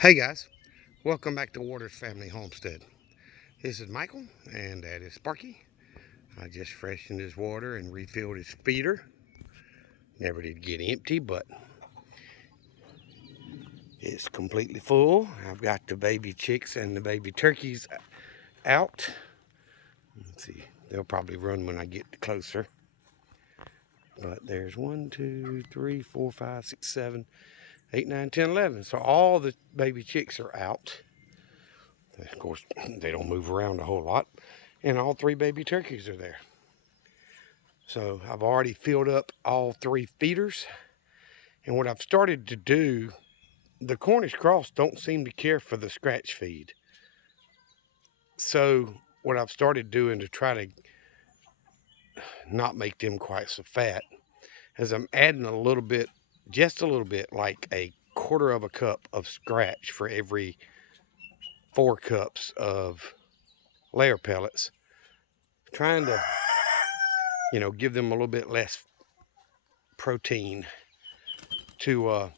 Hey guys, welcome back to Waters Family Homestead. This is Michael and that is Sparky. I just freshened his water and refilled his feeder. Never did get empty, but it's completely full. I've got the baby chicks and the baby turkeys out. Let's see, they'll probably run when I get closer. But there's 1, 2, 3, 4, 5, 6, 7, 8, 9, 10, 11. So all the baby chicks are out. Of course, they don't move around a whole lot. And all 3 baby turkeys are there. So I've already filled up all 3 feeders. And what I've started to do, the Cornish cross don't seem to care for the scratch feed. So what I've started doing to try to not make them quite so fat is I'm adding a little bit, just a little bit, like a quarter of a cup of scratch for every 4 cups of layer pellets. Trying to, give them a little bit less protein to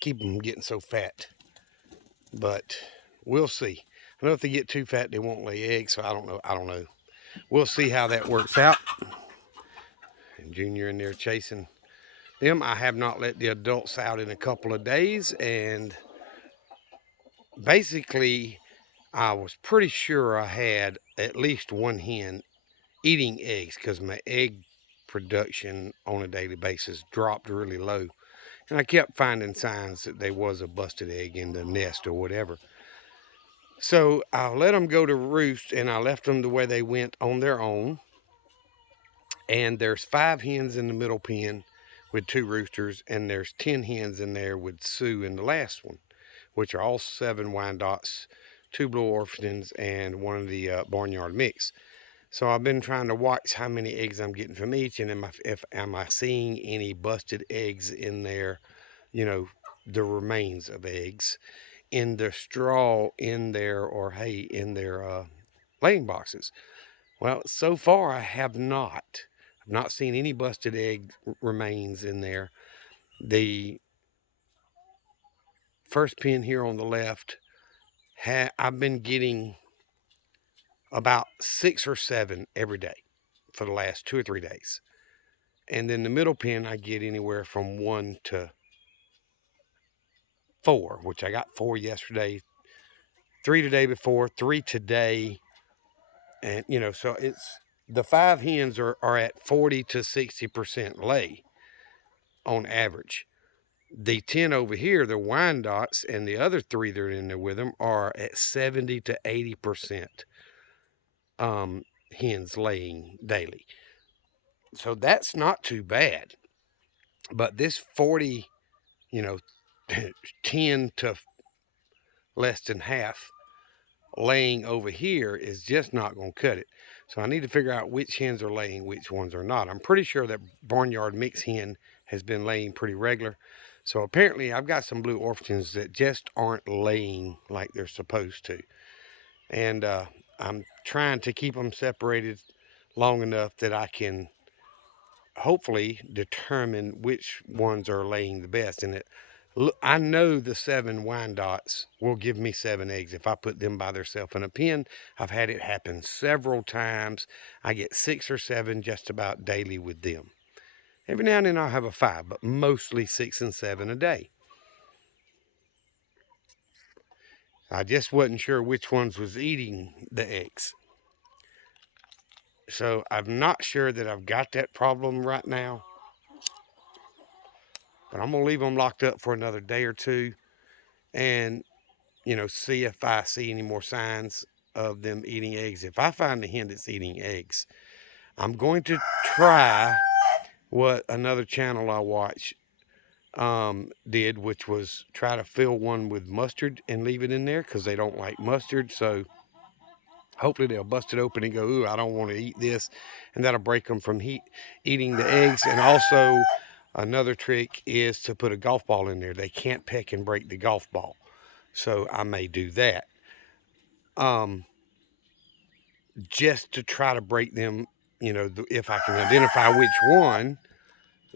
keep them getting so fat. But we'll see. I know if they get too fat, they won't lay eggs. So I don't know. We'll see how that works out. And Junior in there chasing them. I have not let the adults out in a couple of days. And basically, I was pretty sure I had at least one hen eating eggs because my egg production on a daily basis dropped really low. And I kept finding signs that there was a busted egg in the nest or whatever. So I let them go to roost, and I left them the way they went on their own. And there's 5 hens in the middle pen with 2 roosters, and there's 10 hens in there with Sue in the last one, which are all 7 Wyandottes, 2 Blue Orphans, and one of the barnyard mix. So I've been trying to watch how many eggs I'm getting from each, and am I seeing any busted eggs in there, the remains of eggs in the straw in there or hay in their laying boxes. Well, so far I have not. I've not seen any busted egg remains in there. The first pen here on the left, I've been getting about 6 or 7 every day for the last 2 or 3 days. And then the middle pen, I get anywhere from 1 to 4, which I got 4 yesterday, 3 the day before, 3 today. And, so it's the 5 hens are at 40 to 60% lay on average. The 10 over here, the Wyandottes, and the other 3 that are in there with them are at 70 to 80% hens laying daily. So that's not too bad. But this 40, 10 to less than half laying over here is just not going to cut it. So I need to figure out which hens are laying, which ones are not. I'm pretty sure that barnyard mix hen has been laying pretty regular. So apparently I've got some blue orphans that just aren't laying like they're supposed to. And I'm trying to keep them separated long enough that I can hopefully determine which ones are laying the best. And I know the 7 Wyandottes will give me 7 eggs if I put them by themselves in a pen. I've had it happen several times. I get 6 or 7 just about daily with them. Every now and then I'll have a 5, but mostly 6 and 7 a day. I just wasn't sure which ones was eating the eggs. So I'm not sure that I've got that problem right now. But I'm going to leave them locked up for another day or two and, see if I see any more signs of them eating eggs. If I find a hen that's eating eggs, I'm going to try what another channel I watch did, which was try to fill one with mustard and leave it in there because they don't like mustard. So hopefully they'll bust it open and go, ooh, I don't want to eat this. And that'll break them from eating the eggs. And also another trick is to put a golf ball in there. They can't peck and break the golf ball. So I may do that. Just to try to break them, if I can identify which one,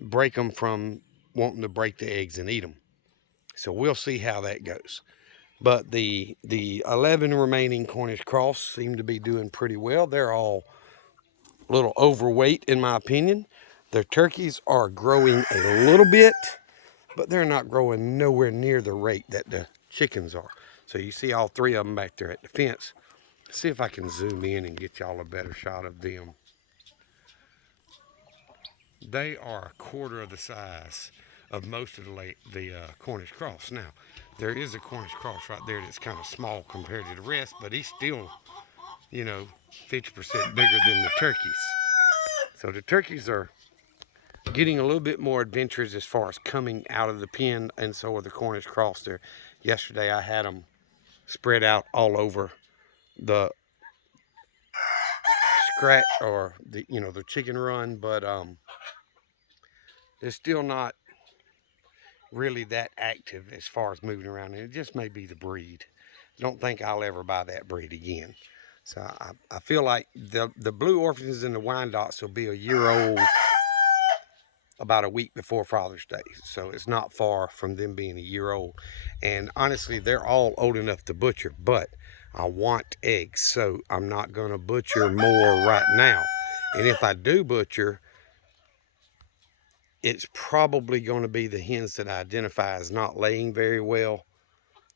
break them from wanting to break the eggs and eat them. So we'll see how that goes. But the 11 remaining Cornish cross seem to be doing pretty well. They're all a little overweight in my opinion. Their turkeys are growing a little bit, but they're not growing nowhere near the rate that the chickens are. So you see all three of them back there at the fence. See if I can zoom in and get y'all a better shot of them. They are a quarter of the size of most of the Cornish cross. Now, there is a Cornish cross right there that's kind of small compared to the rest, but he's still, you know, 50% bigger than the turkeys. So the turkeys are getting a little bit more adventurous as far as coming out of the pen, and so are the Cornish cross there. Yesterday I had them spread out all over the scratch or the chicken run, but they're still not really that active as far as moving around, and it just may be the breed. Don't think I'll ever buy that breed again. So I feel like the blue orphans and the Wyandottes will be a year old about a week before Father's Day. So it's not far from them being a year old. And honestly, they're all old enough to butcher, but I want eggs, so I'm not going to butcher more right now. And if I do butcher, it's probably going to be the hens that I identify as not laying very well,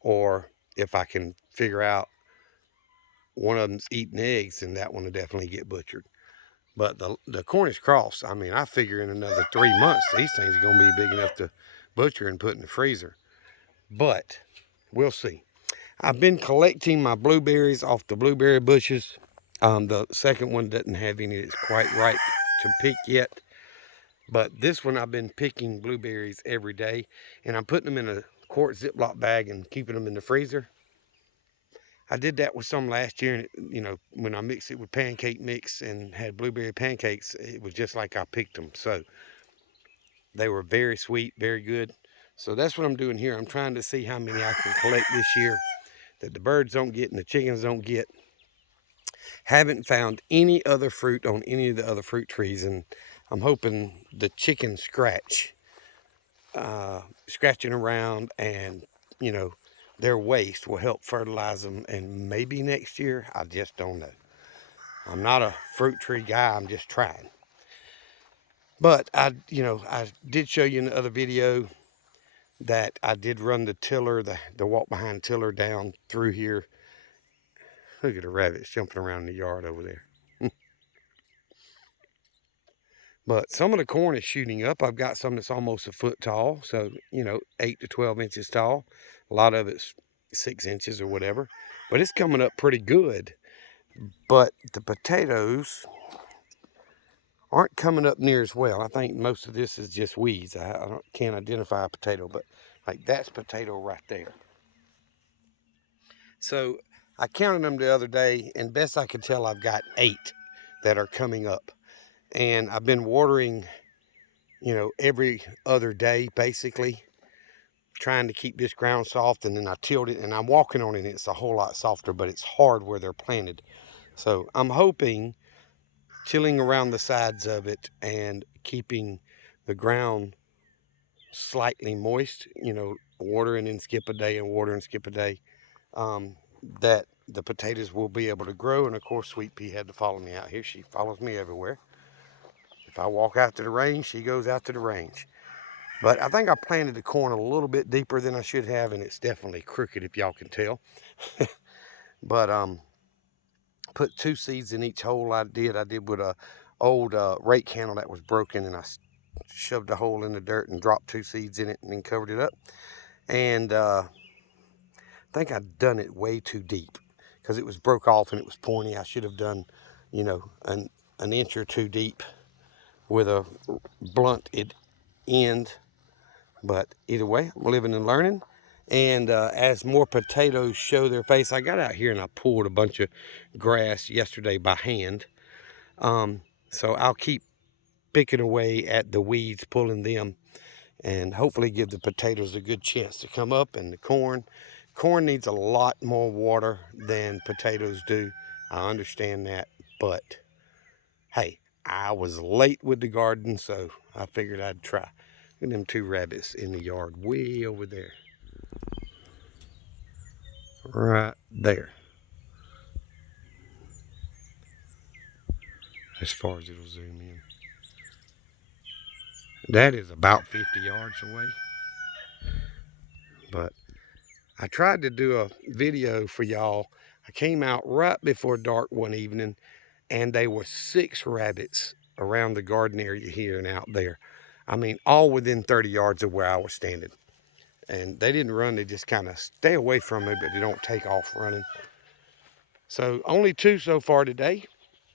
or if I can figure out one of them's eating eggs, then that one will definitely get butchered. But the Cornish cross, I mean, I figure in another 3 months, these things are going to be big enough to butcher and put in the freezer. But we'll see. I've been collecting my blueberries off the blueberry bushes. The second one doesn't have any that's quite ripe to pick yet. But this one I've been picking blueberries every day. And I'm putting them in a quart Ziploc bag and keeping them in the freezer. I did that with some last year, and when I mixed it with pancake mix and had blueberry pancakes, it was just like I picked them. So they were very sweet, very good. So that's what I'm doing here. I'm trying to see how many I can collect this year that the birds don't get and the chickens don't get. Haven't found any other fruit on any of the other fruit trees, and I'm hoping the chicken scratching around and their waste will help fertilize them, and maybe next year, I just don't know. I'm not a fruit tree guy, I'm just trying. But I did show you in the other video that I did run the tiller, the walk behind tiller down through here. Look at the rabbits jumping around in the yard over there. But some of the corn is shooting up. I've got some that's almost a foot tall, so 8 to 12 inches tall. A lot of it's 6 inches or whatever, but it's coming up pretty good. But the potatoes aren't coming up near as well. I think most of this is just weeds. Can't identify a potato, but like that's potato right there. So I counted them the other day, and best I could tell, I've got 8 that are coming up. And I've been watering, every other day, basically, trying to keep this ground soft. And then I tilled it, and I'm walking on it, and it's a whole lot softer, but it's hard where they're planted. So I'm hoping tilling around the sides of it and keeping the ground slightly moist, water and then skip a day and water and skip a day, that the potatoes will be able to grow. And of course, Sweet Pea had to follow me out here. She follows me everywhere. If I walk out to the range, she goes out to the range. But I think I planted the corn a little bit deeper than I should have, and it's definitely crooked, if y'all can tell. But put 2 seeds in each hole. I did with a old rake handle that was broken, and I shoved a hole in the dirt and dropped 2 seeds in it and then covered it up. And I think I'd done it way too deep because it was broke off and it was pointy. I should have done, an inch or 2 deep with a blunted end. But either way, I'm living and learning. And as more potatoes show their face, I got out here and I pulled a bunch of grass yesterday by hand. So I'll keep picking away at the weeds, pulling them, and hopefully give the potatoes a good chance to come up. And the corn needs a lot more water than potatoes do. I understand that, but hey, I was late with the garden, so I figured I'd try. Look at them 2 rabbits in the yard way over there. right there, as far as it'll zoom in. That is about 50 yards away. But I tried to do a video for y'all. I came out right before dark one evening, and there were 6 rabbits around the garden area here and out there. I mean, all within 30 yards of where I was standing. And they didn't run, they just kind of stay away from me, but they don't take off running. So only 2 so far today,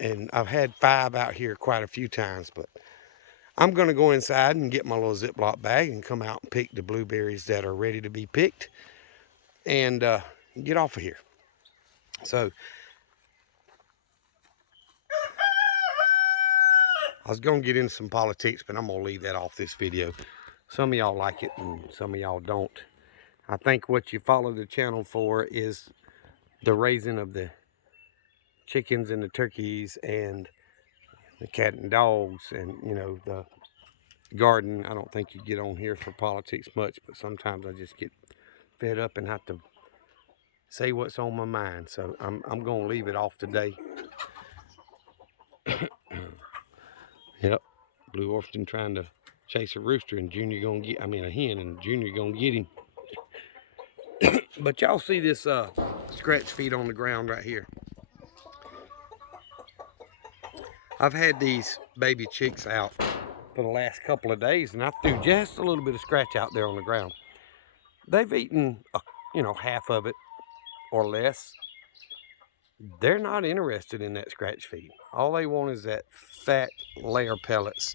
and I've had 5 out here quite a few times, but I'm gonna go inside and get my little Ziploc bag and come out and pick the blueberries that are ready to be picked and get off of here. So I was gonna get into some politics, but I'm gonna leave that off this video. Some of y'all like it and some of y'all don't. I think what you follow the channel for is the raising of the chickens and the turkeys and the cat and dogs and, you know, the garden. I don't think you get on here for politics much, but sometimes I just get fed up and have to say what's on my mind. So I'm gonna leave it off today. Yep, Blue Orphan trying to chase a rooster and Junior gonna get, I mean a hen, and Junior gonna get him. But y'all see this scratch feed on the ground right here. I've had these baby chicks out for the last couple of days, and I threw just a little bit of scratch out there on the ground. They've eaten, you know, half of it or less. They're not interested in that scratch feed. All they want is that fat layer pellets,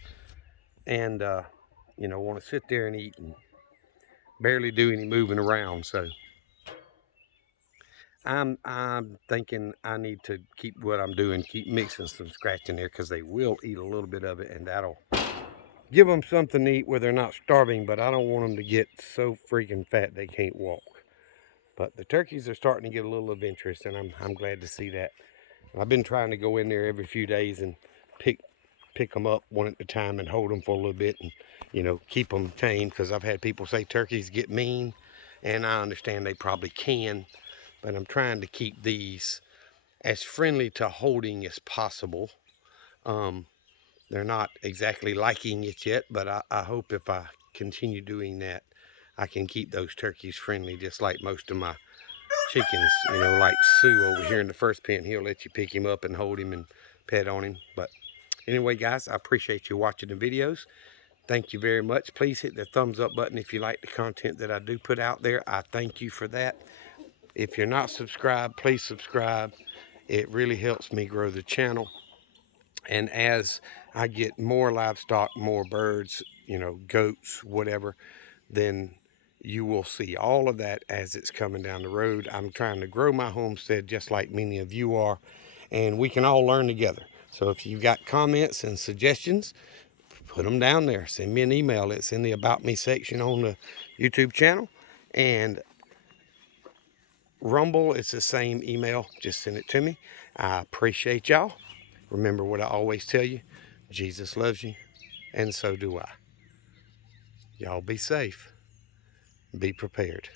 and you know, want to sit there and eat and barely do any moving around. So I'm thinking I need to keep what I'm doing, keep mixing some scratch in there, because they will eat a little bit of it, and that'll give them something to eat where they're not starving. But I don't want them to get so freaking fat they can't walk. But the turkeys are starting to get a little of interest, and I'm glad to see that. I've been trying to go in there every few days and pick them up one at a time and hold them for a little bit, and, you know, keep them tame, because I've had people say turkeys get mean, and I understand they probably can, but I'm trying to keep these as friendly to holding as possible. They're not exactly liking it yet, but I hope if I continue doing that, I can keep those turkeys friendly, just like most of my chickens, you know, like Sue over here in the first pen. He'll let you pick him up and hold him and pet on him. But anyway, guys, I appreciate you watching the videos. Thank you very much. Please hit the thumbs up button if you like the content that I do put out there. I thank you for that. If you're not subscribed, please subscribe. It really helps me grow the channel. And as I get more livestock, more birds, you know, goats, whatever, then you will see all of that as it's coming down the road. I'm trying to grow my homestead just like many of you are, and we can all learn together. So if you've got comments and suggestions, put them down there. Send me an email. It's in the About Me section on the YouTube channel. And Rumble, it's the same email. Just send it to me. I appreciate y'all. Remember what I always tell you, Jesus loves you, and so do I. Y'all be safe. Be prepared.